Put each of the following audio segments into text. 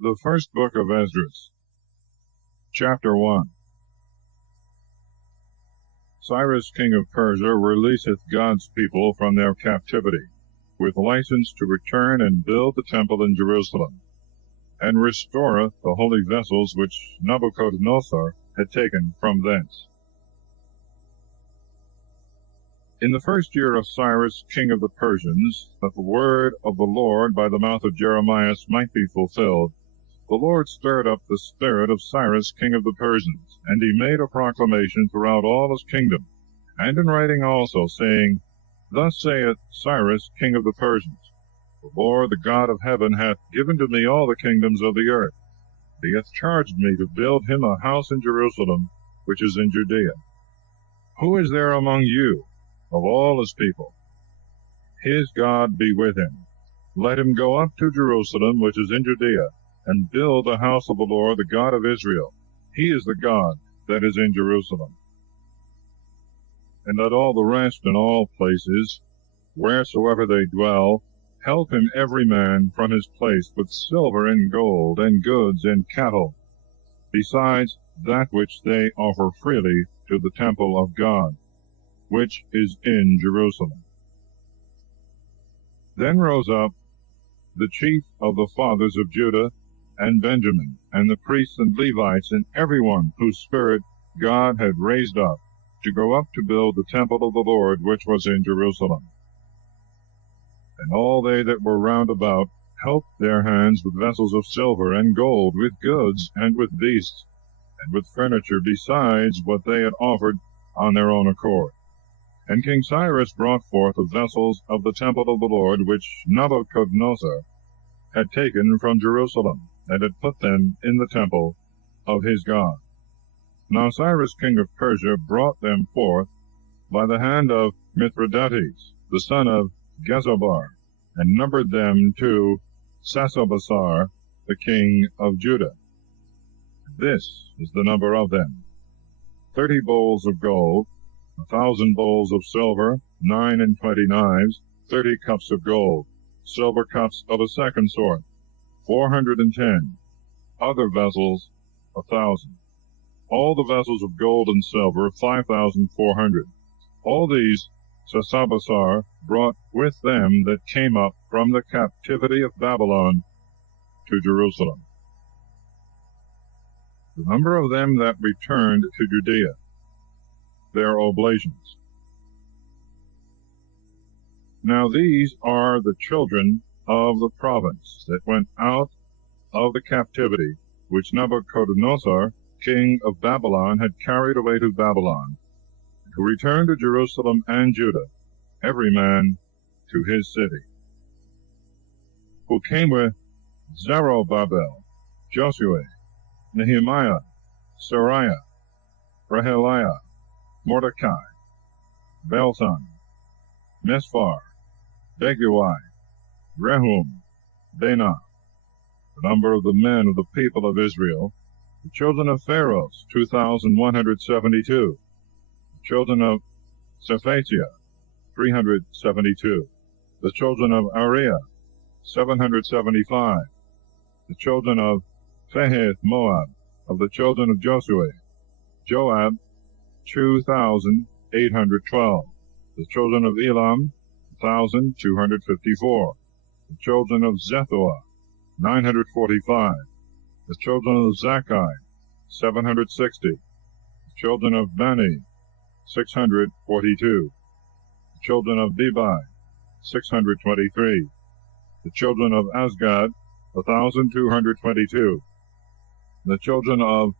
The first book of Esdras, chapter 1. Cyrus king of Persia releaseth God's people from their captivity, with license to return and build the temple in Jerusalem, and restoreth the holy vessels which Nebuchadnezzar had taken from thence. In the first year of Cyrus king of the Persians, that the word of the Lord by the mouth of Jeremiah might be fulfilled, the Lord stirred up the spirit of Cyrus king of the Persians, and he made a proclamation throughout all his kingdom, and in writing also, saying, Thus saith Cyrus king of the Persians, The Lord, the God of heaven, hath given to me all the kingdoms of the earth. He hath charged me to build him a house in Jerusalem, which is in Judea. Who is there among you, of all his people? His God be with him. Let him go up to Jerusalem, which is in Judea, and build the house of the Lord, the God of Israel. He is the God that is in Jerusalem. And let all the rest in all places, wheresoever they dwell, help him every man from his place with silver and gold, and goods and cattle, besides that which they offer freely to the temple of God, which is in Jerusalem. Then rose up the chief of the fathers of Judah and Benjamin, and the priests and Levites, and everyone whose spirit God had raised up, to go up to build the temple of the Lord which was in Jerusalem. And all they that were round about helped their hands with vessels of silver and gold, with goods, and with beasts, and with furniture, besides what they had offered on their own accord. And King Cyrus brought forth the vessels of the temple of the Lord, which Nebuchadnezzar had taken from Jerusalem, and had put them in the temple of his God. Now Cyrus king of Persia brought them forth by the hand of Mithridates, the son of Gezobar, and numbered them to Sesabazar, the king of Judah. This is the number of them: 30 bowls of gold, 1,000 bowls of silver, 29 knives, 30 cups of gold, silver cups of a second sort, 410, other vessels 1,000. All the vessels of gold and silver 5,400. All these Sesabazar brought with them that came up from the captivity of Babylon to Jerusalem. The number of them that returned to Judea, their oblations. Now these are the children of the province that went out of the captivity, which Nebuchadnezzar, king of Babylon, had carried away to Babylon, who returned to Jerusalem and Judah, every man to his city. Who came with Zerubbabel, Joshua, Nehemiah, Sariah, Raheliah, Mordecai, Belton, Mesphar, Beguai, Rehum, Benah. The number of the men of the people of Israel, the children of Pharos, 2,172. The children of Sephatia, 372. The children of Ariah, 775. The children of Phahith Moab, of the children of Joshua, Joab, 2,812. The children of Elam, 1,254. The children of Zethua, 945. The children of Zakkai, 760. The children of Bani, 642. The children of Bebai, 623. The children of Azgad, 1,222. The children of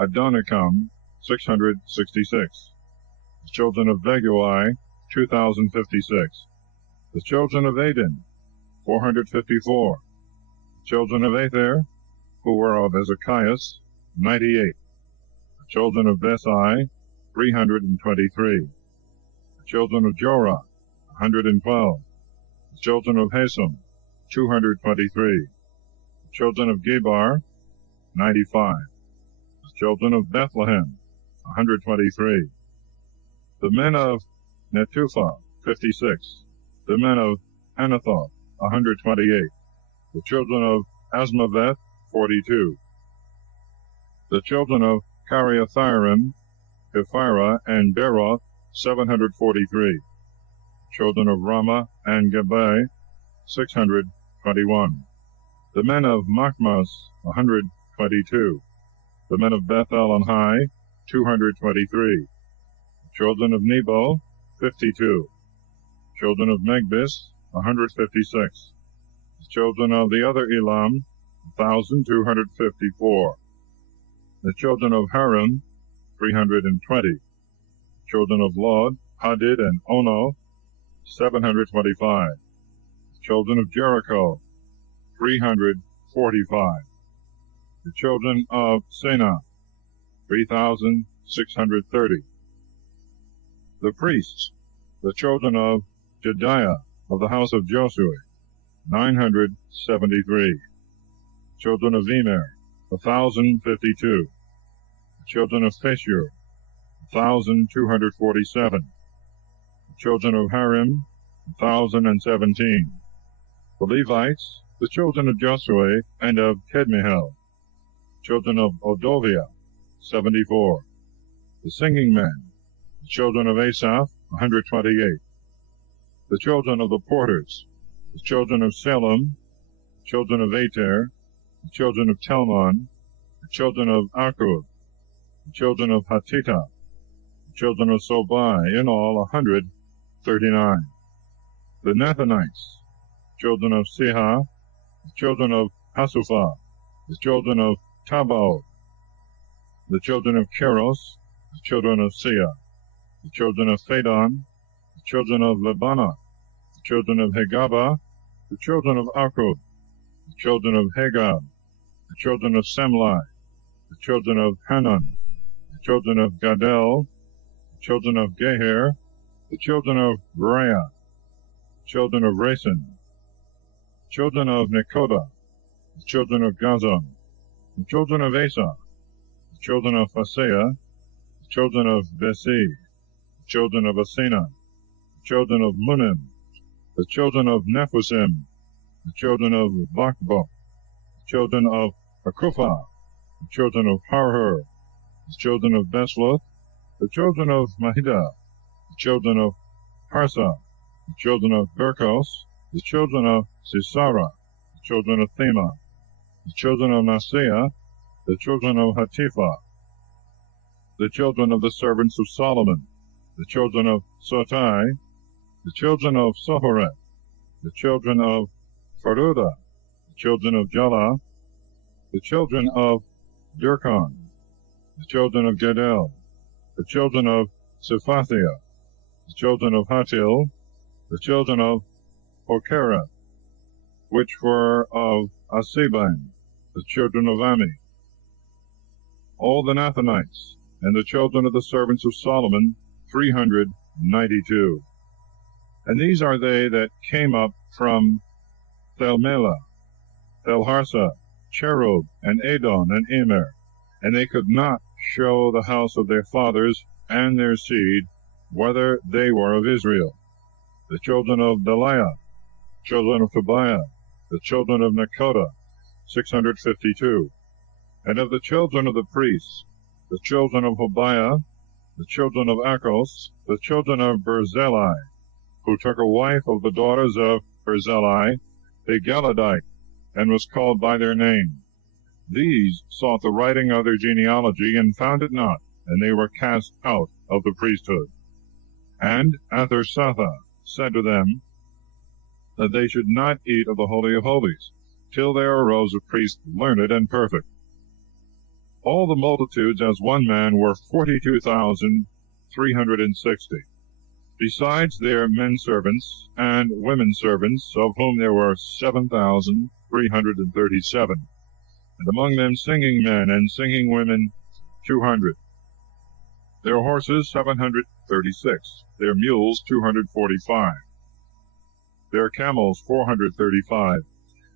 Adonikam, 666. The children of Beguai, 2,056. The children of Adin, 454. The children of Aether, who were of Ezekias, 98. The children of Besai, 323. The children of Jorah, 112. The children of Hasem, 223. The children of Gebar, 95. The children of Bethlehem, 123. The men of Netupha, 56. The men of Anathoth, 128. The children of Asmaveth, 42. The children of Kiriathaim, Kephirah, and Beeroth, 743. Children of Ramah and Gebei, 621. The men of Machmas, 122. The men of Bethel and Hai, 223. Children of Nebo, 52. Children of Megbis, 156. The children of the other Elam, 1,254. The children of Harim, 320. Children of Lod, Hadid, and Ono, 725. Children of Jericho, 345. The children of Senah, 3,630. The priests, the children of Jediah of the house of Josue, 973. Children of Emer, 1,052. The children of Pashur, 1,247. The children of Harim, 1,017. The Levites, the children of Josue and of Kedmiel. Children of Odovia, 74. The singing men, the children of Asaph, 128. The children of the porters, the children of Salem, the children of Ater, the children of Telmon, the children of Akub, the children of Hatita, the children of Sobai, in all 139. The Nethanites, children of Siha, the children of Hasupha, the children of Tabal, the children of Keros, the children of Sia, the children of Phadon, the children of Lebanah, the children of Hagaba, the children of Akub, the children of Hagab, the children of Semlai, the children of Hanan, the children of Gadel, the children of Geher, the children of Beriah, the children of Racin, the children of Nekoda, the children of Gazam, the children of Asa, the children of Phaseah, the children of Besi, the children of Asena, the children of Munim, the children of Nephusim, the children of Bakbok, the children of Akupha, the children of Harhur, the children of Besloth, the children of Mahida, the children of Harsa, the children of Berkos, the children of Sisara, the children of Thema, the children of Maaseiah, the children of Hatipha, the children of the servants of Solomon, the children of Sotai, the children of Sohoret, the children of Faruda, the children of Jala, the children of Dirkon, the children of Gedel, the children of Sephathia, the children of Hatil, the children of Okerath, which were of Asibim, the children of Ami, all the Nathanites, and the children of the servants of Solomon, 392. And these are they that came up from Thelmelah, Thelharsa, Cherub, and Adon, and Emer, and they could not show the house of their fathers and their seed, whether they were of Israel. The children of Deliah, children of Tobiah, the children of Nekoda, 652. And of the children of the priests, the children of Hobiah, the children of Akos, the children of Berzellai, who took a wife of the daughters of Berzellai, a Galadite, and was called by their name. These sought the writing of their genealogy, and found it not, and they were cast out of the priesthood. And Athersatha said to them that they should not eat of the Holy of Holies, till there arose a priest learned and perfect. All the multitudes as one man were 42,360, besides their men servants and women servants, of whom there were 7,337, and among them singing men and singing women 200. Their horses 736, their mules 245, their camels 435,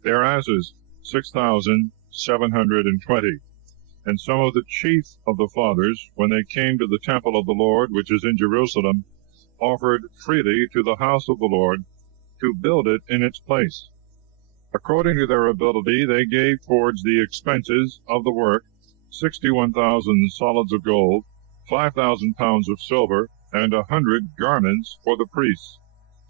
their asses 6,720. And some of the chief of the fathers, when they came to the temple of the Lord, which is in Jerusalem, offered freely to the house of the Lord to build it in its place. According to their ability, they gave towards the expenses of the work 61,000 solids of gold, 5,000 pounds of silver, and 100 garments for the priests.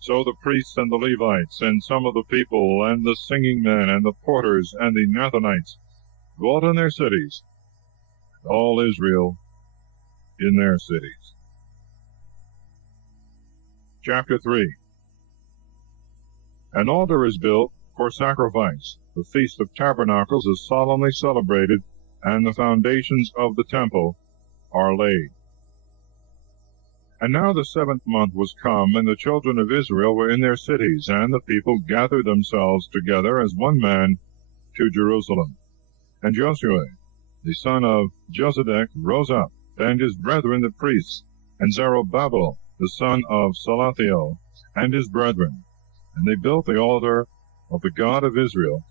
So the priests and the Levites, and some of the people, and the singing men, and the porters, and the Nathanites dwelt in their cities, and all Israel in their cities. Chapter 3. An altar is built for sacrifice. The Feast of Tabernacles is solemnly celebrated, and the foundations of the temple are laid. And now the 7th month was come, and the children of Israel were in their cities, and the people gathered themselves together as one man to Jerusalem. And Joshua, the son of Josedech, rose up, and his brethren the priests, and Zerubbabel, the son of Salathiel, and his brethren. And they built the altar of the God of Israel,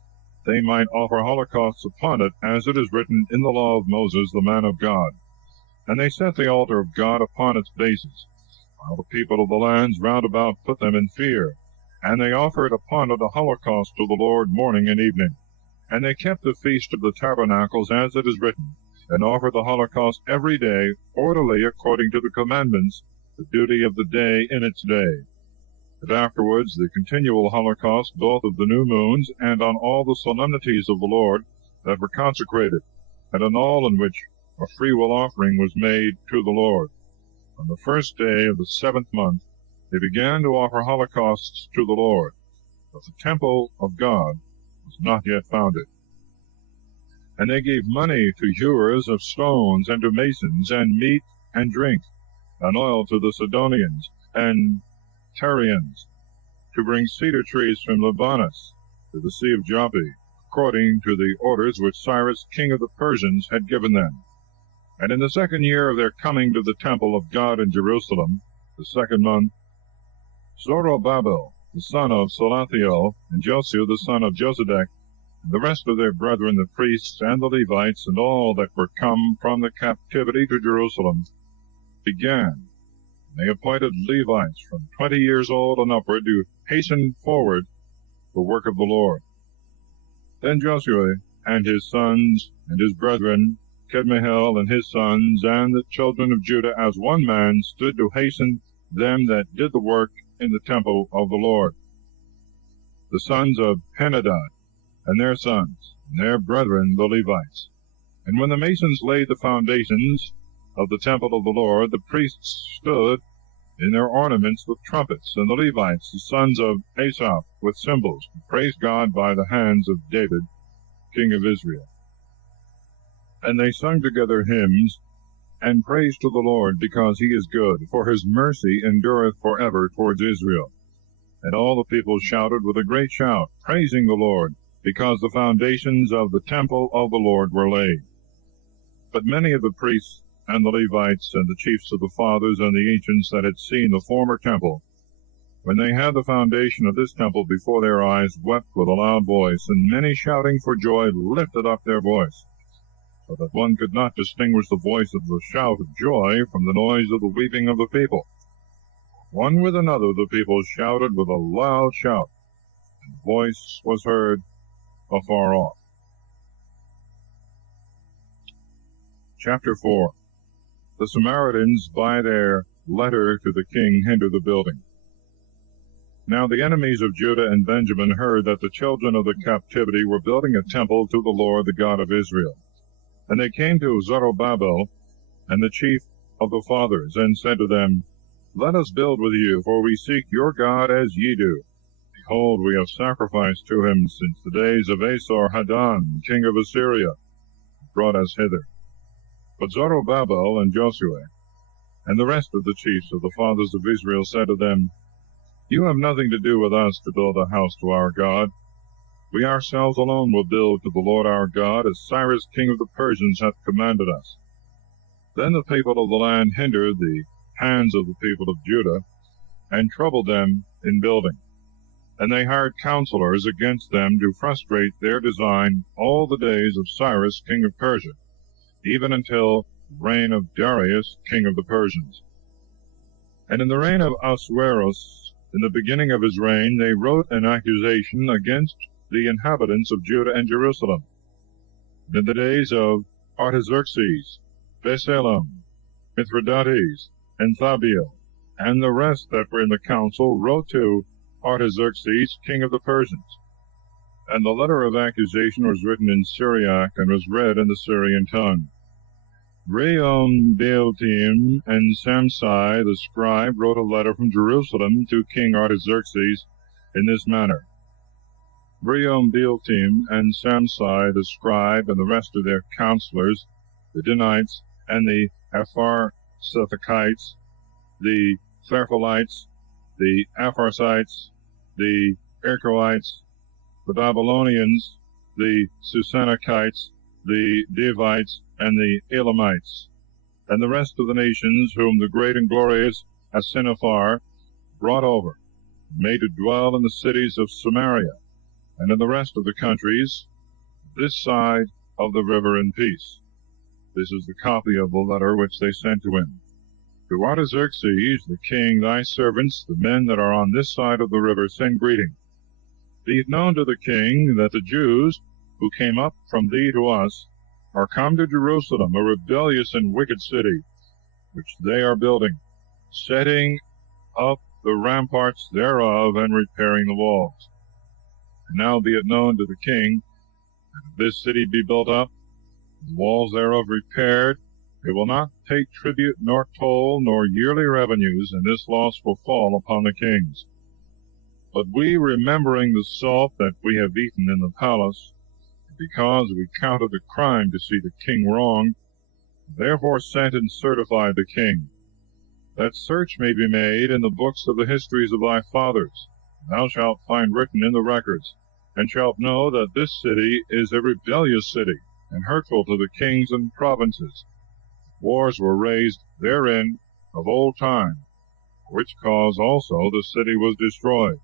they might offer holocausts upon it, as it is written in the law of Moses, the man of God. And they set the altar of God upon its bases, while the people of the lands round about put them in fear. And they offered upon it a holocaust to the Lord morning and evening. And they kept the feast of the tabernacles, as it is written, and offered the holocaust every day, orderly according to the commandments, the duty of the day in its day. But afterwards the continual holocaust, both of the new moons, and on all the solemnities of the Lord that were consecrated, and on all in which a freewill offering was made to the Lord. On the first day of the 7th month they began to offer holocausts to the Lord, but the temple of God was not yet founded. And they gave money to hewers of stones, and to masons, and meat and drink, and oil to the Sidonians, and Tyrians, to bring cedar trees from Libanus to the sea of Joppa, according to the orders which Cyrus king of the Persians had given them. And in the 2nd year of their coming to the temple of God in Jerusalem, the 2nd month, Zerubbabel the son of Salathiel, and Joshua the son of Josedech, and the rest of their brethren the priests and the Levites, and all that were come from the captivity to Jerusalem, began. They appointed Levites from 20 years old and upward to hasten forward the work of the Lord. Then Joshua and his sons and his brethren, Kedmiel and his sons, and the children of Judah as one man stood to hasten them that did the work in the temple of the Lord. The sons of Henadad and their sons, and their brethren the Levites. And when the masons laid the foundations of the temple of the Lord, the priests stood in their ornaments with trumpets, and the Levites, the sons of Asaph, with cymbals, and praised God by the hands of David, king of Israel. And they sung together hymns, and praised to the Lord, because he is good, for his mercy endureth forever towards Israel. And all the people shouted with a great shout, praising the Lord, because the foundations of the temple of the Lord were laid. But many of the priests and the Levites, and the chiefs of the fathers, and the ancients that had seen the former temple, when they had the foundation of this temple before their eyes, wept with a loud voice, and many shouting for joy lifted up their voice, so that one could not distinguish the voice of the shout of joy from the noise of the weeping of the people. One with another the people shouted with a loud shout, and the voice was heard afar off. Chapter 4. The Samaritans, by their letter to the king, hinder the building. Now the enemies of Judah and Benjamin heard that the children of the captivity were building a temple to the Lord, the God of Israel. And they came to Zerubbabel and the chief of the fathers, and said to them, Let us build with you, for we seek your God as ye do. Behold, we have sacrificed to him since the days of Esar-Haddon, king of Assyria, who brought us hither. But Zerubbabel and Joshua and the rest of the chiefs of the fathers of Israel said to them, You have nothing to do with us to build a house to our God. We ourselves alone will build to the Lord our God, as Cyrus king of the Persians hath commanded us. Then the people of the land hindered the hands of the people of Judah, and troubled them in building. And they hired counselors against them to frustrate their design all the days of Cyrus king of Persia, even until the reign of Darius king of the Persians. And in the reign of Ahasuerus, in the beginning of his reign, they wrote an accusation against the inhabitants of Judah and Jerusalem. And in the days of Artaxerxes, Balaam, Mithridates, and Thabiel, and the rest that were in the council, wrote to Artaxerxes, king of the Persians. And the letter of accusation was written in Syriac, and was read in the Syrian tongue. Rheims, and Samsai the scribe wrote a letter from Jerusalem to King Artaxerxes in this manner. Rheims, and Samsai the scribe, and the rest of their counselors, the Danites, and the Apharsithites, the Tharphalites, the Apharsites, the Ercholites, the Babylonians, the Susanakites, the Devites, and the Elamites, and the rest of the nations whom the great and glorious Asenaphar brought over, made to dwell in the cities of Samaria, and in the rest of the countries, this side of the river in peace. This is the copy of the letter which they sent to him. To Artaxerxes, the king, thy servants, the men that are on this side of the river, send greeting. Be it known to the king that the Jews, who came up from thee to us, are come to Jerusalem, a rebellious and wicked city, which they are building, setting up the ramparts thereof, and repairing the walls. And now be it known to the king, that if this city be built up, the walls thereof repaired, it will not take tribute, nor toll, nor yearly revenues, and this loss will fall upon the kings. But we, remembering the salt that we have eaten in the palace, because we counted a crime to see the king wronged, therefore sent and certified the king, that search may be made in the books of the histories of thy fathers. Thou shalt find written in the records, and shalt know that this city is a rebellious city, and hurtful to the kings and provinces. Wars were raised therein of old time, for which cause also the city was destroyed.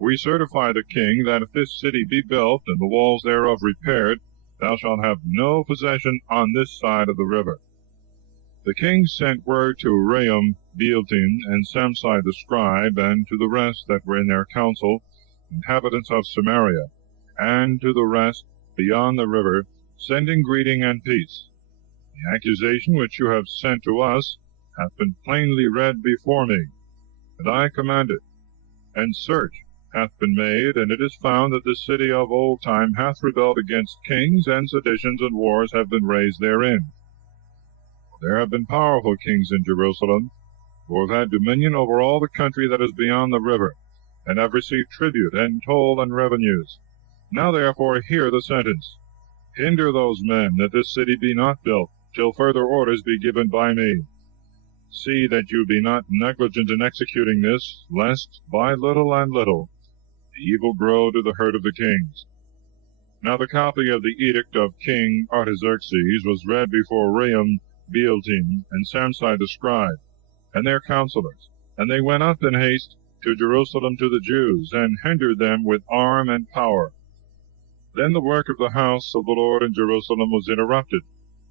We certify the king that if this city be built, and the walls thereof repaired, thou shalt have no possession on this side of the river. The king sent word to Rheims, and Samsai the scribe, and to the rest that were in their council, inhabitants of Samaria, and to the rest beyond the river, sending greeting and peace. The accusation which you have sent to us hath been plainly read before me, and I command it. And search hath been made, and it is found that the city of old time hath rebelled against kings, and seditions and wars have been raised therein. There have been powerful kings in Jerusalem, who have had dominion over all the country that is beyond the river, and have received tribute and toll and revenues. Now therefore hear the sentence. Hinder those men that this city be not built, till further orders be given by me. See that you be not negligent in executing this, lest by little and little the evil grow to the hurt of the kings. Now the copy of the edict of King Artaxerxes was read before Rheims, and Samsai the scribe, and their counselors, and they went up in haste to Jerusalem to the Jews, and hindered them with arm and power. Then the work of the house of the Lord in Jerusalem was interrupted,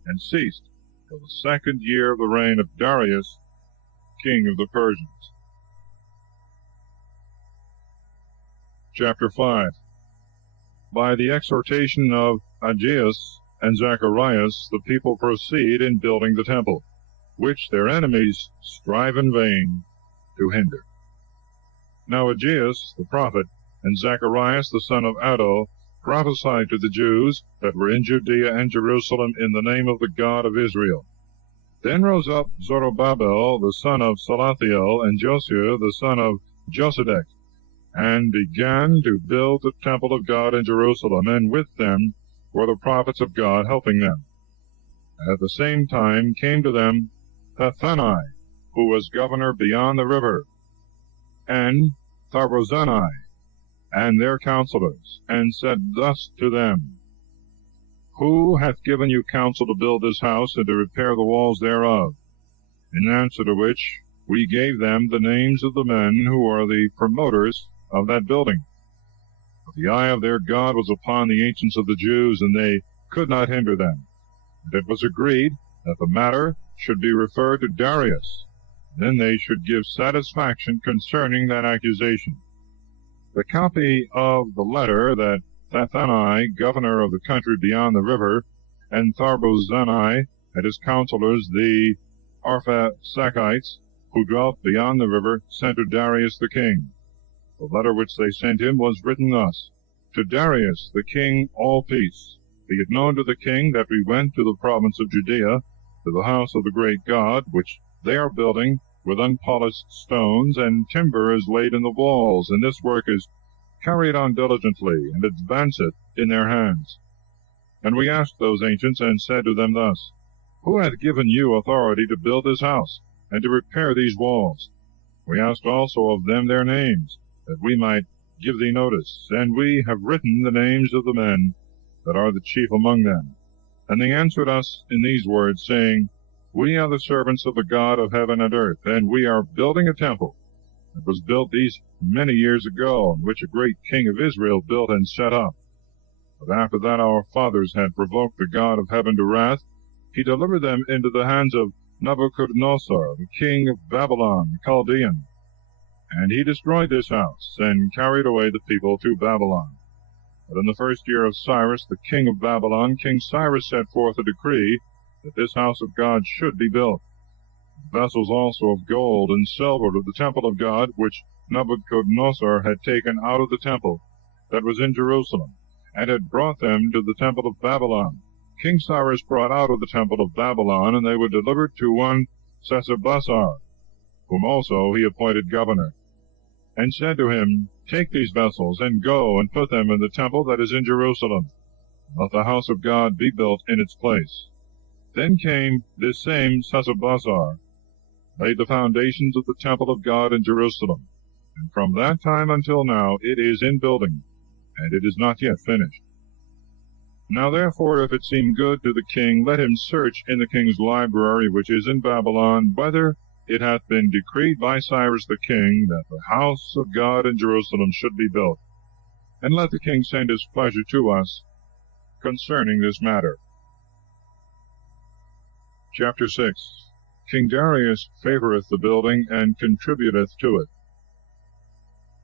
and ceased till the 2nd year of the reign of Darius, king of the Persians. Chapter 5. By the exhortation of Agias and Zacharias, the people proceed in building the temple, which their enemies strive in vain to hinder. Now Agias the prophet, and Zacharias the son of Addo, prophesied to the Jews that were in Judea and Jerusalem in the name of the God of Israel. Then rose up Zerubbabel the son of Salathiel, and Josiah the son of Josedek, and began to build the temple of God in Jerusalem, and with them were the prophets of God helping them. And at the same time came to them Tathenai, who was governor beyond the river, and Tharbozani, and their counselors, and said thus to them, Who hath given you counsel to build this house, and to repair the walls thereof? In answer to which we gave them the names of the men who are the promoters of that building. But the eye of their God was upon the ancients of the Jews, and they could not hinder them. And it was agreed that the matter should be referred to Darius. Then they should give satisfaction concerning that accusation. The copy of the letter that Thathanai, governor of the country beyond the river, and Tharbozani, and his counselors, the Arphasachites, who dwelt beyond the river, sent to Darius the king. The letter which they sent him was written thus: To Darius the king, all peace. Be it known to the king that we went to the province of Judea, to the house of the great God, which they are building with unpolished stones, and timber is laid in the walls, and this work is carried on diligently, and advanceth in their hands. And we asked those ancients, and said to them thus: Who hath given you authority to build this house, and to repair these walls? We asked also of them their names, that we might give thee notice, and we have written the names of the men that are the chief among them. And they answered us in these words, saying, We are the servants of the God of heaven and earth, and we are building a temple that was built these many years ago, and which a great king of Israel built and set up. But after that our fathers had provoked the God of heaven to wrath, he delivered them into the hands of Nebuchadnezzar, the king of Babylon, the Chaldean. And he destroyed this house, and carried away the people to Babylon. But in the first year of Cyrus, the king of Babylon, King Cyrus set forth a decree that this house of God should be built. Vessels also of gold and silver of the temple of God, which Nebuchadnezzar had taken out of the temple that was in Jerusalem, and had brought them to the temple of Babylon. King Cyrus brought out of the temple of Babylon, and they were delivered to one Sesabazar, whom also he appointed governor, and said to him, Take these vessels, and go and put them in the temple that is in Jerusalem. Let the house of God be built in its place. Then came this same Sesabazar, laid the foundations of the temple of God in Jerusalem, and from that time until now it is in building, and it is not yet finished. Now therefore, if it seem good to the king, let him search in the king's library which is in Babylon, whether it hath been decreed by Cyrus the king that the house of God in Jerusalem should be built. And let the king send his pleasure to us concerning this matter. Chapter 6. King Darius favoureth the building, and contributeth to it.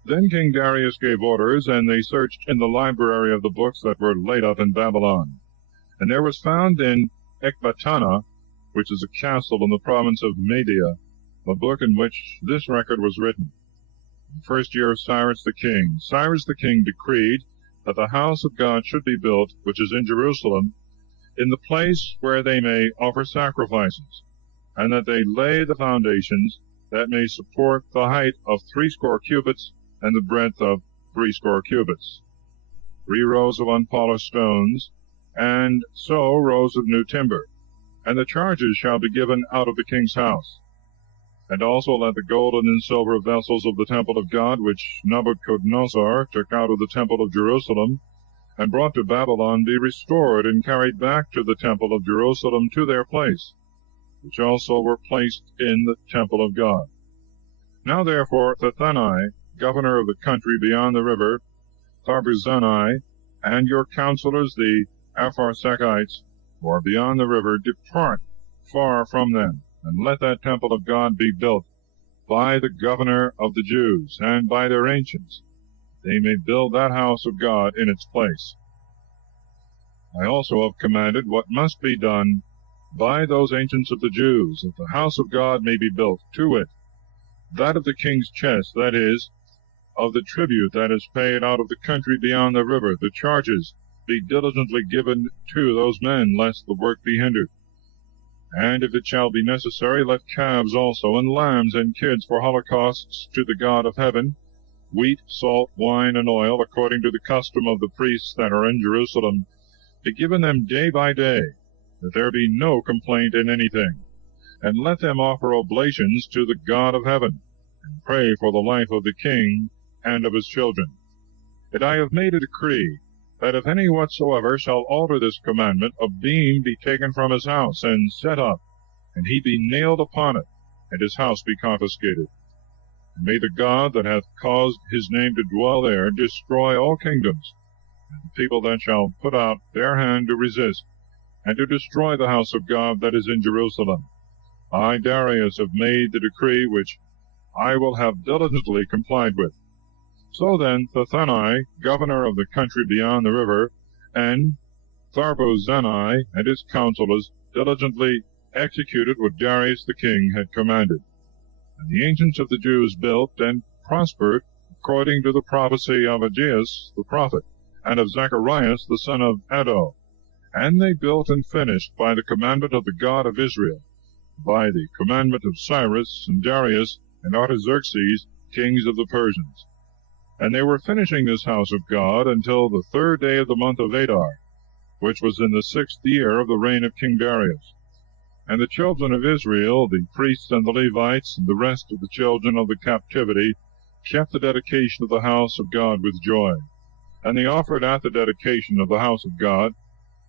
Then King Darius gave orders, and they searched in the library of the books that were laid up in Babylon. And there was found in Ecbatana, which is a castle in the province of Media, a book in which this record was written. In the first year of Cyrus the king decreed that the house of God should be built, which is in Jerusalem, in the place where they may offer sacrifices, and that they lay the foundations that may support the height of 60 cubits, and the breadth of 60 cubits, 3 rows of unpolished stones, and so rows of new timber. And the charges shall be given out of the king's house. And also let the golden and silver vessels of the temple of God, which Nebuchadnezzar took out of the temple of Jerusalem, and brought to Babylon, be restored, and carried back to the temple of Jerusalem to their place, which also were placed in the temple of God. Now therefore Thathanai, governor of the country beyond the river, Tharbozani, and your counselors, the Arphasachites, who are beyond the river, depart far from them, and let that temple of God be built by the governor of the Jews, and by their ancients. They may build that house of God in its place. I also have commanded what must be done by those ancients of the Jews, that the house of God may be built to it, that of the king's chest, that is, of the tribute that is paid out of the country beyond the river, the charges be diligently given to those men, lest the work be hindered. And if it shall be necessary, let calves also, and lambs, and kids for holocausts to the God of heaven, wheat, salt, wine, and oil, according to the custom of the priests that are in Jerusalem, be given them day by day, that there be no complaint in anything. And let them offer oblations to the God of heaven, and pray for the life of the king and of his children. And I have made a decree, that if any whatsoever shall alter this commandment, a beam be taken from his house, and set up, and he be nailed upon it, and his house be confiscated. And may the God that hath caused his name to dwell there destroy all kingdoms, and the people that shall put out their hand to resist, and to destroy the house of God that is in Jerusalem. I, Darius, have made the decree which I will have diligently complied with. So then Tathenai, governor of the country beyond the river, and Tharbozenai and his counselors diligently executed what Darius the king had commanded. And the ancients of the Jews built and prospered according to the prophecy of Aggeus the prophet, and of Zacharias the son of Addo. And they built and finished by the commandment of the God of Israel, by the commandment of Cyrus and Darius and Artaxerxes, kings of the Persians. And they were finishing this house of God until the 3rd day of the month of Adar, which was in the 6th year of the reign of King Darius. And the children of Israel, the priests and the Levites, and the rest of the children of the captivity, kept the dedication of the house of God with joy. And they offered at the dedication of the house of God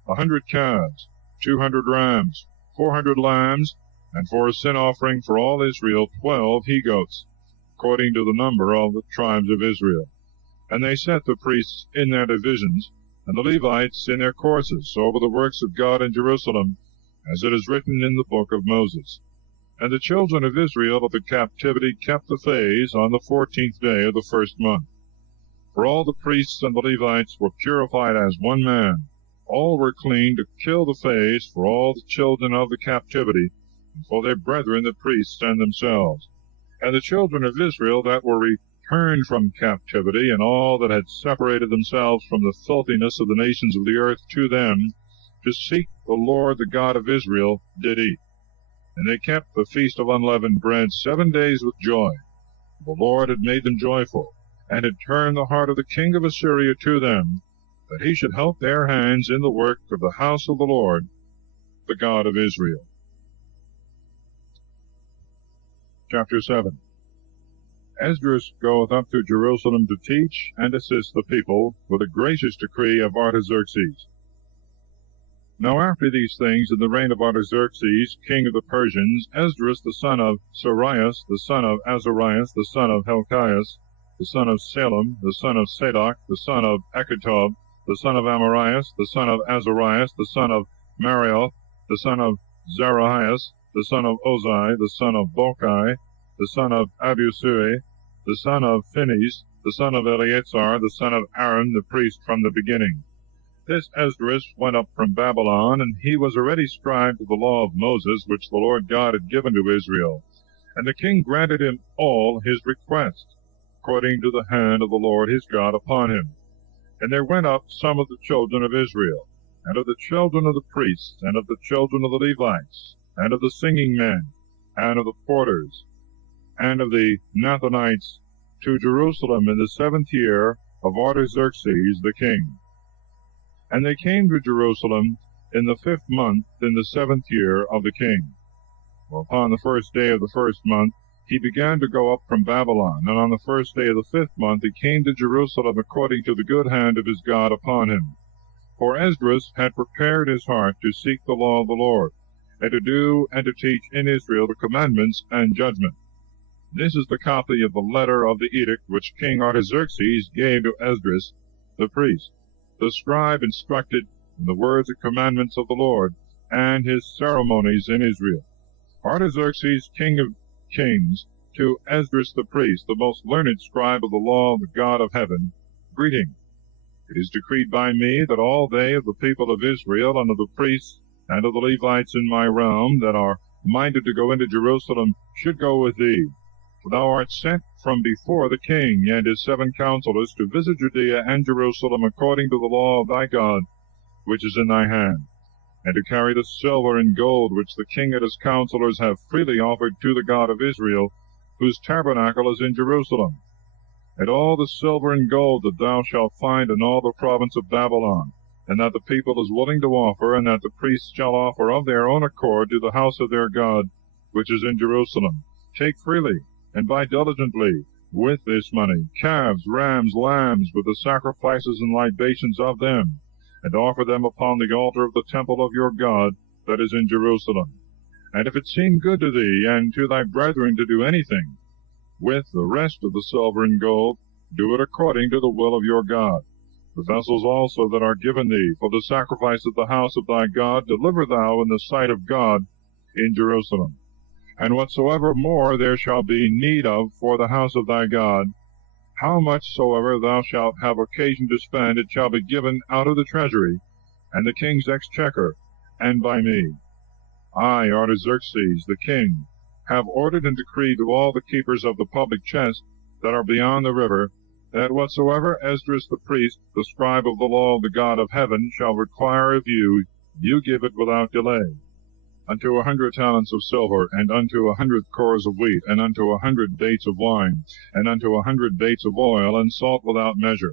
100 calves, 200 rams, 400 lambs, and for a sin offering for all Israel 12 he-goats, according to the number of the tribes of Israel. And they set the priests in their divisions, and the Levites in their courses, over the works of God in Jerusalem, as it is written in the book of Moses. And the children of Israel of the captivity kept the phase on the 14th day of the 1st month. For all the priests and the Levites were purified as one man. All were clean to kill the phase for all the children of the captivity, and for their brethren the priests and themselves. And the children of Israel that were returned from captivity, and all that had separated themselves from the filthiness of the nations of the earth to them, to seek the Lord the God of Israel, did eat. And they kept the feast of unleavened bread 7 days with joy. The Lord had made them joyful, and had turned the heart of the king of Assyria to them, that he should help their hands in the work of the house of the Lord, the God of Israel. Chapter 7. Esdras goeth up to Jerusalem to teach and assist the people, with a gracious decree of Artaxerxes. Now after these things, in the reign of Artaxerxes, king of the Persians, Esdras the son of Sarias, the son of Azarias, the son of Helkias, the son of Salem, the son of Sadoc, the son of Achitob, the son of Amarias, the son of Azarias, the son of Marioth, the son of Zerahias, the son of Ozai, the son of Bokai, the son of Abusui, the son of Phinehas, the son of Eleazar, the son of Aaron, the priest from the beginning. This Esdras went up from Babylon, and he was already scribe to the law of Moses, which the Lord God had given to Israel. And the king granted him all his requests, according to the hand of the Lord his God upon him. And there went up some of the children of Israel, and of the children of the priests, and of the children of the Levites, and of the singing men, and of the porters, and of the Nathanites, to Jerusalem in the 7th year of Artaxerxes the king. And they came to Jerusalem in the 5th month, in the 7th year of the king. Well, upon the 1st day of the 1st month he began to go up from Babylon, and on the 1st day of the 5th month he came to Jerusalem according to the good hand of his God upon him. For Esdras had prepared his heart to seek the law of the Lord, and to do and to teach in Israel the commandments and judgment. This is the copy of the letter of the edict which King Artaxerxes gave to Esdras the priest, the scribe instructed in the words and commandments of the Lord, and his ceremonies in Israel. Artaxerxes, king of kings, to Esdras the priest, the most learned scribe of the law of the God of heaven, greeting. It is decreed by me that all they of the people of Israel, and of the priests, and of the Levites in my realm, that are minded to go into Jerusalem, should go with thee. For thou art sent from before the king and his 7 counselors to visit Judea and Jerusalem according to the law of thy God, which is in thy hand, and to carry the silver and gold which the king and his counselors have freely offered to the God of Israel, whose tabernacle is in Jerusalem, and all the silver and gold that thou shalt find in all the province of Babylon, and that the people is willing to offer, and that the priests shall offer of their own accord to the house of their God, which is in Jerusalem. Take freely, and buy diligently with this money calves, rams, lambs, with the sacrifices and libations of them, and offer them upon the altar of the temple of your God that is in Jerusalem. And if it seem good to thee and to thy brethren to do anything with the rest of the silver and gold, do it according to the will of your God. The vessels also that are given thee for the sacrifice of the house of thy God, deliver thou in the sight of God in Jerusalem. And whatsoever more there shall be need of for the house of thy God, How much soever thou shalt have occasion to spend, it shall be given out of the treasury, and the king's exchequer, and by me. I, Artaxerxes, the king, have ordered and decreed to all the keepers of the public chest that are beyond the river, that whatsoever Esdras the priest, the scribe of the law of the God of heaven, shall require of you, you give it without delay. Unto 100 talents of silver, and unto 100 cores of wheat, and unto 100 dates of wine, and unto 100 dates of oil, and salt without measure.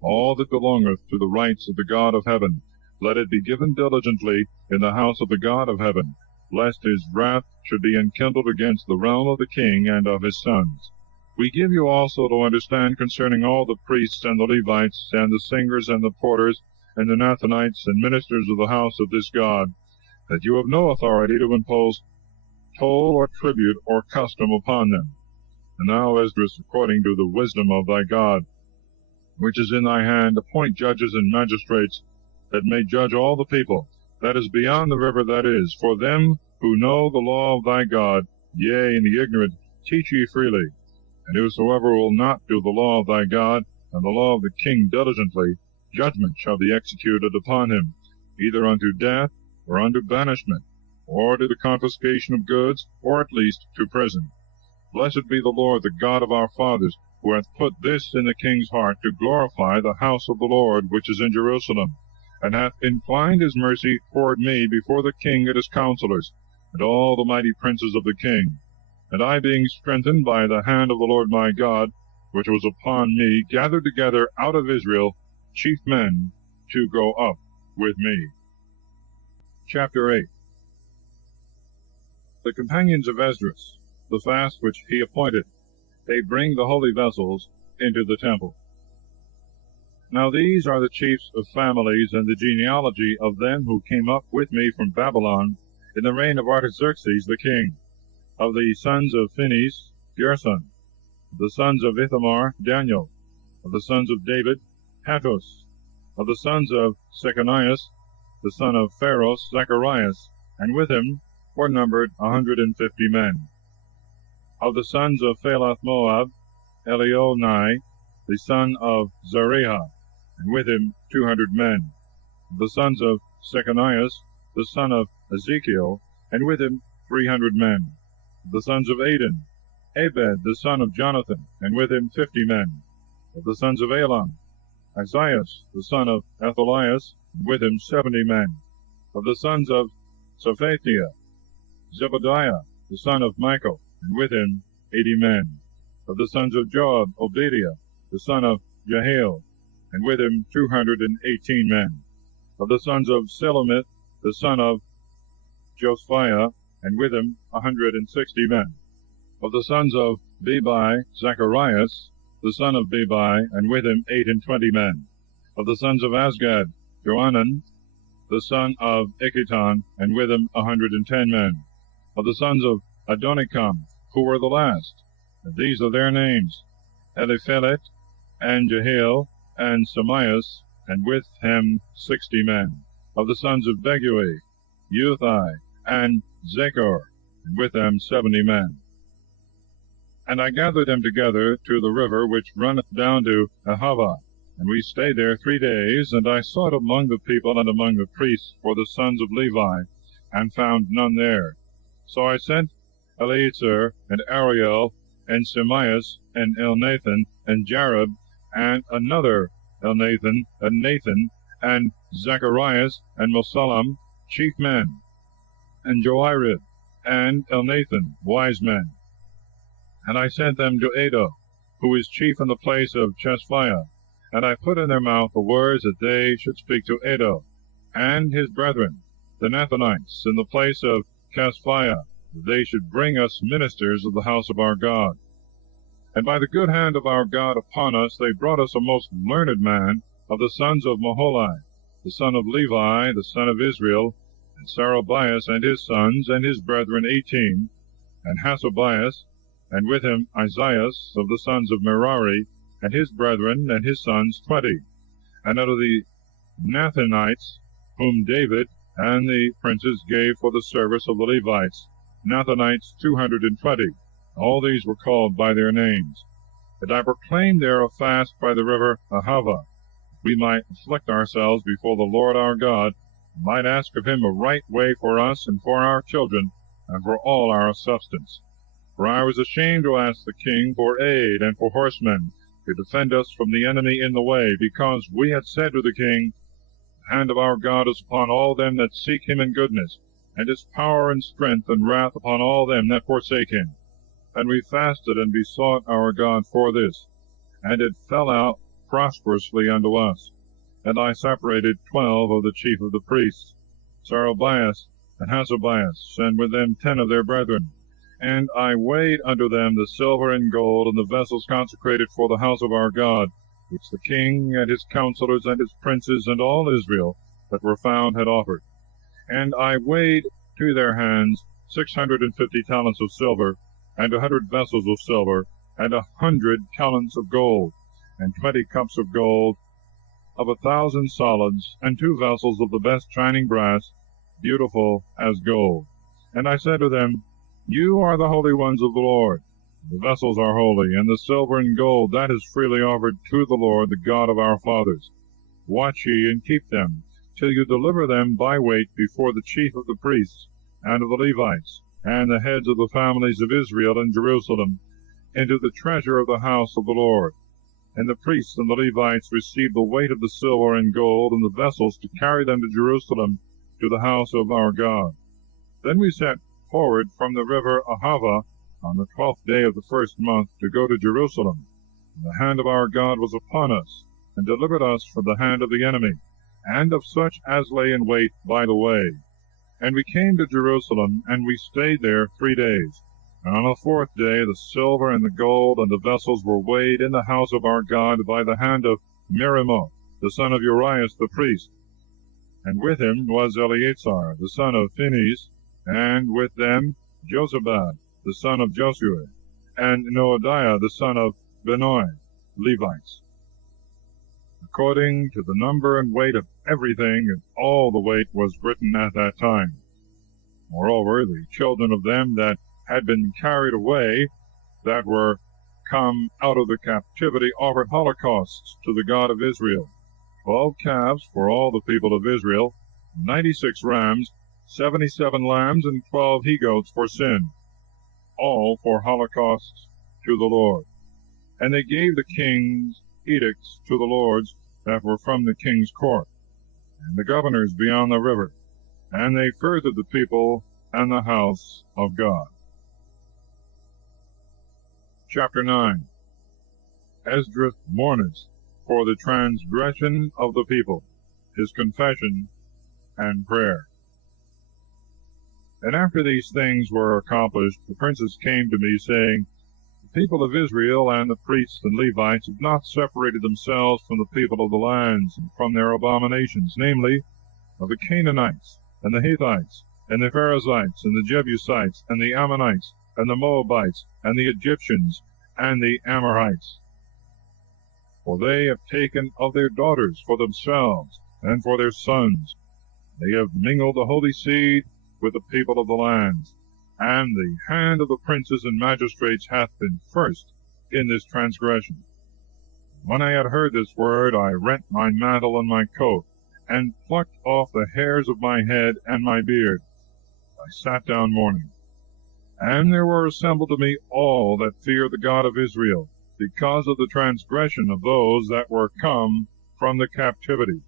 All that belongeth to the rights of the God of heaven, let it be given diligently in the house of the God of heaven, lest his wrath should be enkindled against the realm of the king and of his sons. We give you also to understand concerning all the priests and the Levites, and the singers and the porters, and the Nathanites, and ministers of the house of this God, that you have no authority to impose toll or tribute or custom upon them. And thou, Esdras, according to the wisdom of thy God, which is in thy hand, appoint judges and magistrates, that may judge all the people, that is beyond the river, that is, for them who know the law of thy God, yea, and the ignorant, teach ye freely. And whosoever will not do the law of thy God, and the law of the king diligently, judgment shall be executed upon him, either unto death, or unto banishment, or to the confiscation of goods, or at least to prison. Blessed be the Lord, the God of our fathers, who hath put this in the king's heart, to glorify the house of the Lord which is in Jerusalem, and hath inclined his mercy toward me before the king and his counselors, and all the mighty princes of the king. And I, being strengthened by the hand of the Lord my God, which was upon me, gathered together out of Israel chief men to go up with me. Chapter 8. The companions of Esdras, the fast which he appointed, they bring the holy vessels into the temple. Now these are the chiefs of families and the genealogy of them who came up with me from Babylon in the reign of Artaxerxes the king. Of the sons of Phinehas, Gerson. Of the sons of Ithamar, Daniel. Of the sons of David, Hattus. Of the sons of Shechanias, the son of Pharos, Zacharias, and with him were numbered 150 men. Of the sons of Phalath Moab, Elionai, the son of Zariah, and with him 200 men. Of the sons of Shechanias, the son of Ezekiel, and with him 300 men. Of the sons of Adin, Abed, the son of Jonathan, and with him 50 men. Of the sons of Elam, Isaias, the son of Athalias, and with him 70 men. Of the sons of Shaphathiah, Zebadiah, the son of Michael, and with him 80 men. Of the sons of Joab, Obadiah, the son of Jehiel, and with him 218 men. Of the sons of Selomith, the son of Josiah, and with him 160 men. Of the sons of Bebai, Zacharias, the son of Bebai, and with him 28 men. Of the sons of Azgad, Johanan, the son of Echiton, and with him 110 men. Of the sons of Adonikam, who were the last, and these are their names, Eliphelet, and Jehiel, and Samias, and with him 60 men. Of the sons of Begui, Uthai, and Zechor, and with them 70 men. And I gathered them together to the river which runneth down to Ahava, and we stayed there 3 days, and I sought among the people and among the priests for the sons of Levi, and found none there. So I sent Eleazar, and Ariel, and Semias, and Elnathan, and Jarib, and another Elnathan, and Nathan, and Zacharias, and Mesullam, chief men, and Joirib, and Elnathan, wise men. And I sent them to Edo, who is chief in the place of Cheshphiah, and I put in their mouth the words that they should speak to Edo, and his brethren, the Nathanites, in the place of Cheshphiah, that they should bring us ministers of the house of our God. And by the good hand of our God upon us, they brought us a most learned man of the sons of Maholi, the son of Levi, the son of Israel, and Sarabias and his sons, and his brethren 18, and Hasabias, and with him Isaias of the sons of Merari, and his brethren and his sons 20. And out of the Nathanites, whom David and the princes gave for the service of the Levites, Nathanites 220. All these were called by their names. And I proclaimed there a fast by the river Ahava, we might afflict ourselves before the Lord our God, and might ask of him a right way for us and for our children, and for all our substance. For I was ashamed to ask the king for aid and for horsemen, to defend us from the enemy in the way, because we had said to the king, The hand of our God is upon all them that seek him in goodness, and his power and strength and wrath upon all them that forsake him. And we fasted and besought our God for this, and it fell out prosperously unto us. And I separated 12 of the chief of the priests, Sarabias and Hasabias, and with them 10 of their brethren. And I weighed unto them the silver and gold, and the vessels consecrated for the house of our God, which the king and his counselors and his princes and all Israel that were found had offered. And I weighed to their hands 650 talents of silver, and 100 vessels of silver, and 100 talents of gold, and 20 cups of gold, of 1,000 solids, and 2 vessels of the best shining brass, beautiful as gold. And I said to them, You are the holy ones of the Lord. The vessels are holy, and the silver and gold, that is freely offered to the Lord, the God of our fathers. Watch ye and keep them, till you deliver them by weight before the chief of the priests, and of the Levites, and the heads of the families of Israel in Jerusalem, into the treasure of the house of the Lord. And the priests and the Levites received the weight of the silver and gold, and the vessels, to carry them to Jerusalem, to the house of our God. Then we set forward from the river Ahava on the 12th day of the first month, to go to Jerusalem. And the hand of our God was upon us, and delivered us from the hand of the enemy, and of such as lay in wait by the way. And we came to Jerusalem, and we stayed there 3 days. And on the 4th day the silver and the gold and the vessels were weighed in the house of our God by the hand of Merimoth, the son of Urias the priest. And with him was Eleazar, the son of Phinehas, and with them Jozabad, the son of Josue, and Noadiah, the son of Benoi, Levites, according to the number and weight of everything, and all the weight was written at that time. Moreover, the children of them that had been carried away, that were come out of the captivity, offered holocausts to the God of Israel, 12 calves for all the people of Israel, 96 rams, 77 lambs, and 12 he-goats for sin, all for holocausts to the Lord. And they gave the king's edicts to the lords that were from the king's court, and the governors beyond the river, and they furthered the people and the house of God. Chapter 9. Esdras mourneth for the transgression of the people, his confession and prayer. And after these things were accomplished, the princes came to me, saying, The people of Israel and the priests and Levites have not separated themselves from the people of the lands, and from their abominations, namely, of the Canaanites, and the Hittites, and the Perizzites, and the Jebusites, and the Ammonites, and the Moabites, and the Egyptians, and the Amorites. For they have taken of their daughters for themselves, and for their sons. They have mingled the holy seed with the people of the lands, and the hand of the princes and magistrates hath been first in this transgression. When I had heard this word, I rent my mantle and my coat, and plucked off the hairs of my head and my beard. I sat down mourning. And there were assembled to me all that fear the God of Israel, because of the transgression of those that were come from the captivity.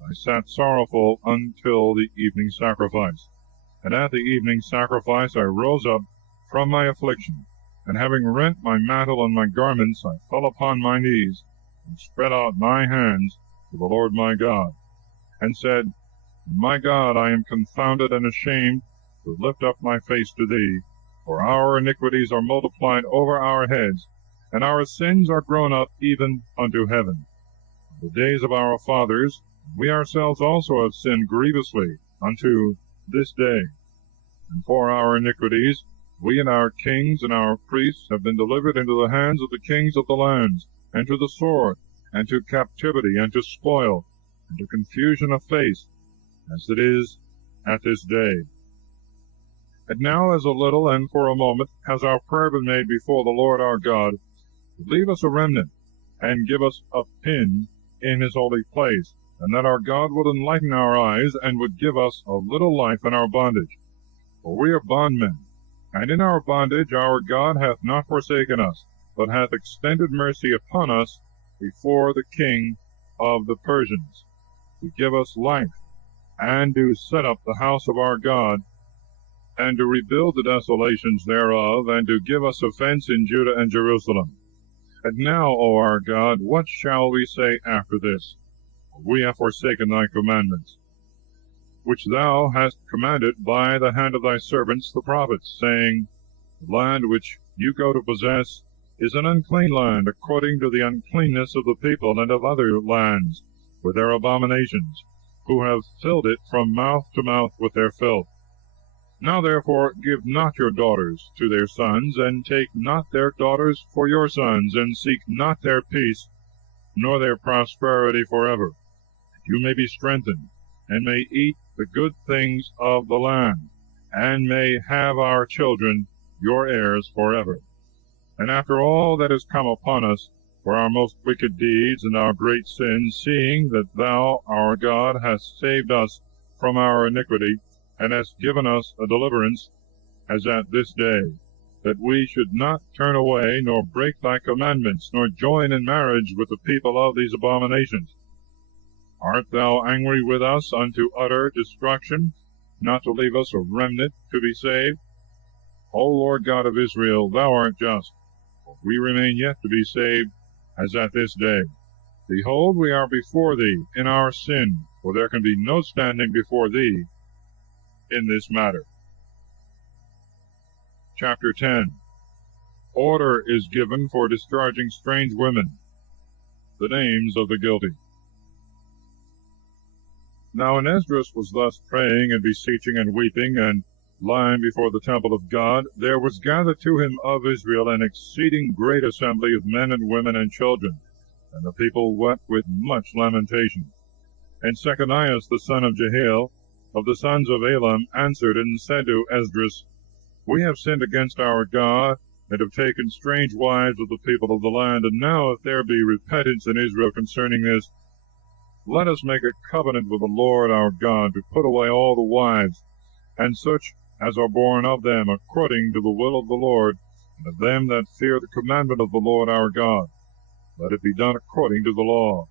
I sat sorrowful until the evening sacrifice. And at the evening sacrifice I rose up from my affliction, and having rent my mantle and my garments, I fell upon my knees, and spread out my hands to the Lord my God, and said, My God, I am confounded and ashamed to lift up my face to thee, for our iniquities are multiplied over our heads, and our sins are grown up even unto heaven. In the days of our fathers, we ourselves also have sinned grievously unto this day. And for our iniquities, we and our kings and our priests have been delivered into the hands of the kings of the lands, and to the sword, and to captivity, and to spoil, and to confusion of face, as it is at this day. And now as a little and for a moment has our prayer been made before the Lord our God, leave us a remnant, and give us a pin in his holy place, and that our God would enlighten our eyes, and would give us a little life in our bondage. For we are bondmen, and in our bondage our God hath not forsaken us, but hath extended mercy upon us before the king of the Persians, to give us life, and to set up the house of our God, and to rebuild the desolations thereof, and to give us a fence in Judah and Jerusalem. And now, O our God, what shall we say after this? We have forsaken thy commandments, which thou hast commanded by the hand of thy servants the prophets, saying, The land which you go to possess is an unclean land, according to the uncleanness of the people and of other lands, with their abominations, who have filled it from mouth to mouth with their filth. Now therefore give not your daughters to their sons, and take not their daughters for your sons, and seek not their peace, nor their prosperity forever, that you may be strengthened, and may eat the good things of the land, and may have our children your heirs forever. And after all that has come upon us, for our most wicked deeds and our great sins, seeing that thou, our God, hast saved us from our iniquity, and hast given us a deliverance, as at this day, that we should not turn away, nor break thy commandments, nor join in marriage with the people of these abominations. Art thou angry with us unto utter destruction, not to leave us a remnant to be saved? O Lord God of Israel, thou art just, for we remain yet to be saved, as at this day. Behold, we are before thee in our sin, for there can be no standing before thee in this matter. Chapter 10. Order is given for discharging strange women. The names of the guilty. Now when Esdras was thus praying and beseeching and weeping, and lying before the temple of God, there was gathered to him of Israel an exceeding great assembly of men and women and children, and the people wept with much lamentation. And Shechaniah the son of Jehiel, of the sons of Elam, answered and said to Esdras, We have sinned against our God, and have taken strange wives of the people of the land. And now, if there be repentance in Israel concerning this, let us make a covenant with the Lord our God, to put away all the wives, and such as are born of them, according to the will of the Lord, and of them that fear the commandment of the Lord our God. Let it be done according to the law.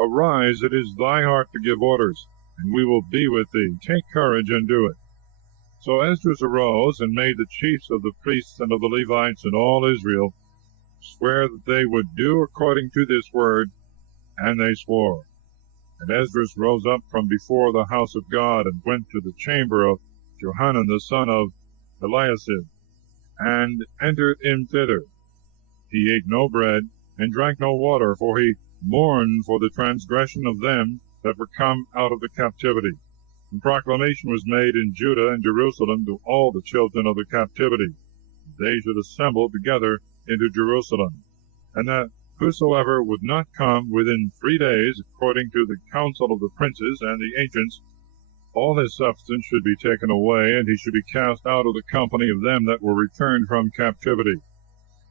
Arise, it is thy heart to give orders, and we will be with thee. Take courage and do it. So Esdras arose, and made the chiefs of the priests and of the Levites and all Israel swear that they would do according to this word, and they swore. And Esdras rose up from before the house of God, and went to the chamber of Johanan the son of Eliasib, and entered in thither. He ate no bread, and drank no water, for he mourned for the transgression of them that were come out of the captivity. And proclamation was made in Judah and Jerusalem to all the children of the captivity, they should assemble together into Jerusalem, and that whosoever would not come within 3 days, according to the counsel of the princes and the ancients, all his substance should be taken away, and he should be cast out of the company of them that were returned from captivity.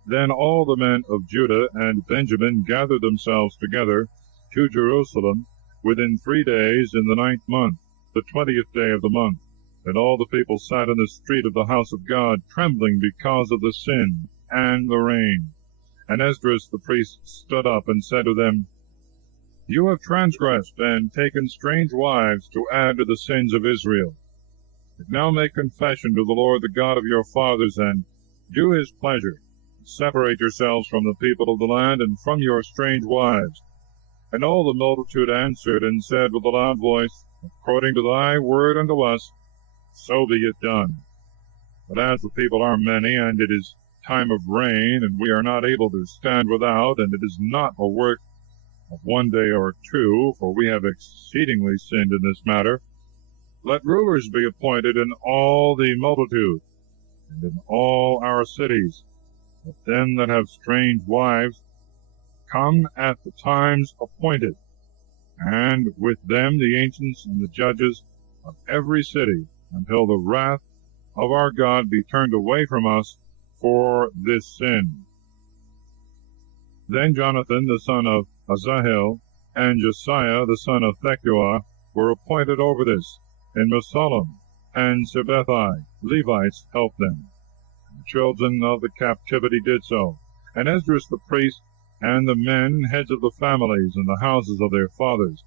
Then all the men of Judah and Benjamin gathered themselves together to Jerusalem within 3 days in the 9th month, the 20th day of the month. And all the people sat in the street of the house of God, trembling because of the sin and the rain. And Esdras the priest stood up and said to them, You have transgressed and taken strange wives to add to the sins of Israel. But now make confession to the Lord the God of your fathers, and do his pleasure. Separate yourselves from the people of the land, and from your strange wives. And all the multitude answered and said with a loud voice, According to thy word unto us, so be it done. But as the people are many, and it is time of rain, and we are not able to stand without, and it is not a work of 1 day or 2, for we have exceedingly sinned in this matter, let rulers be appointed in all the multitude, and in all our cities. Let them that have strange wives come at the times appointed, and with them the ancients and the judges of every city, until the wrath of our God be turned away from us for this sin. Then Jonathan the son of Asahel and Josiah the son of Thecua were appointed over this in Mesallam, and Sibbethai, Levites, helped them. The children of the captivity did so, and Esdras the priest, and the men, heads of the families and the houses of their fathers,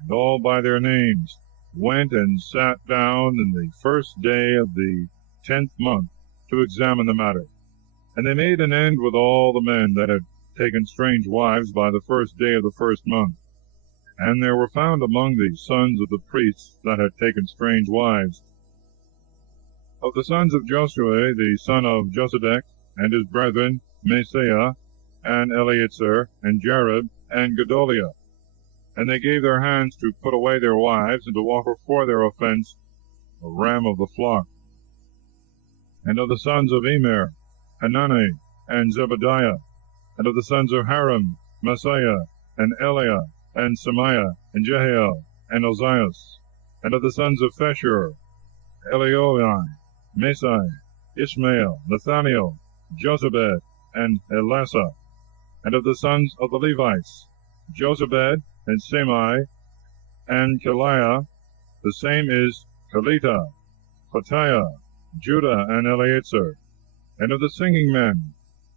and all by their names, went and sat down in the first day of the 10th month to examine the matter. And they made an end with all the men that had taken strange wives by the first day of the first month. And there were found among the sons of the priests that had taken strange wives, of the sons of Joshua the son of Josedek, and his brethren Maaseiah, and Eleazar, and Jarib, and Gedaliah. And they gave their hands to put away their wives, and to offer for their offense a ram of the flock. And of the sons of Emer, Hanani, and Zebadiah, and of the sons of Haram, Maaseiah, and Eliah, and Semiah, and Jehiel, and Ozias, and of the sons of Pheshur, Elioi, Masai, Ishmael, Nathaniel, Josabed, and Elasa, and of the sons of the Levites, Josabed, and Semai, and Keliah, the same is Kelita, Phataiah, Judah, and Eleazar, and of the singing men,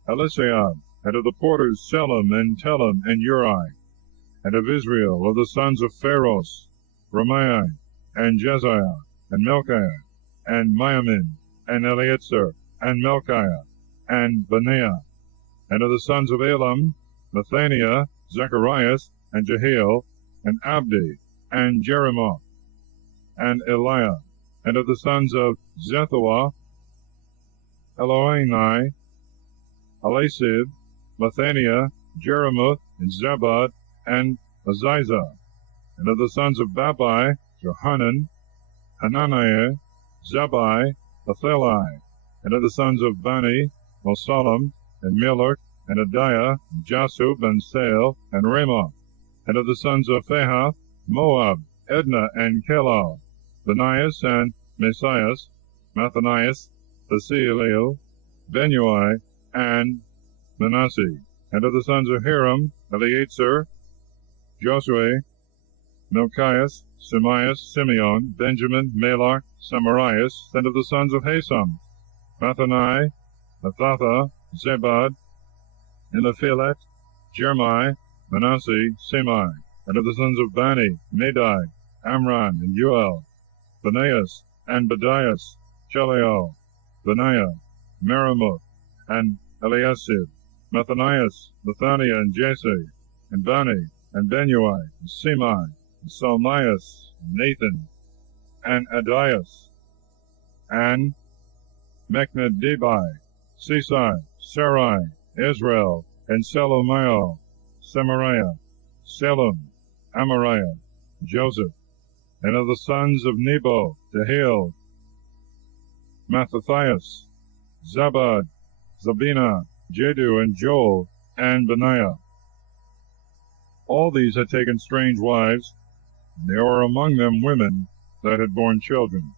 Elisaab, and of the porters, Selim, and Telem, and Uri, and of Israel, of the sons of Pharos, Ramai, and Jeziah, and Melchiah, and Miamin, and Eleazar, and Melchiah, and Benaiah, and of the sons of Elam, Nathaniah, Zacharias, and Jehiel, and Abdi, and Jeremoth, and Eliah, and of the sons of Zethuah, Eloenai, Elisib, Mathaniah, Jeremoth, and Zabad, and Azizah, and of the sons of Babai, Johanan, Hananiah, Zabai, Athelai, and of the sons of Bani, Mosallam, and Milach, and Adiah, and Jasub, and Sael, and Ramoth, and of the sons of Phahath, Moab, Edna, and Kelal, Benias, and Messias, Mathanias, Basileel, Benui, and Manasseh, and of the sons of Hiram, Eleazar, Josue, Melchias, Semias, Simeon, Benjamin, Malach, Samarias, and of the sons of Hasam, Mathani, Mathatha, Zebad, Eliphelet, Jermai, Manasseh, Semai, and of the sons of Bani, Madai, Amram, and Uel, Benaias, and Bedias, Cheliel, Benaiah, Meremoth, and Eliasib, Mathanias, Nathaniah, and Jesse, and Bani, and Benui, and Semai, and Salmias, and Nathan, and Adias, and Mechnadebai, Sisai, Sarai, Israel, and Selomiel, Semariah, Salem, Amariah, Joseph, and of the sons of Nebo, Jehiel, Mattathias, Zabad, Zabina, Jedu, and Joel, and Benaiah. All these had taken strange wives, and there were among them women that had borne children.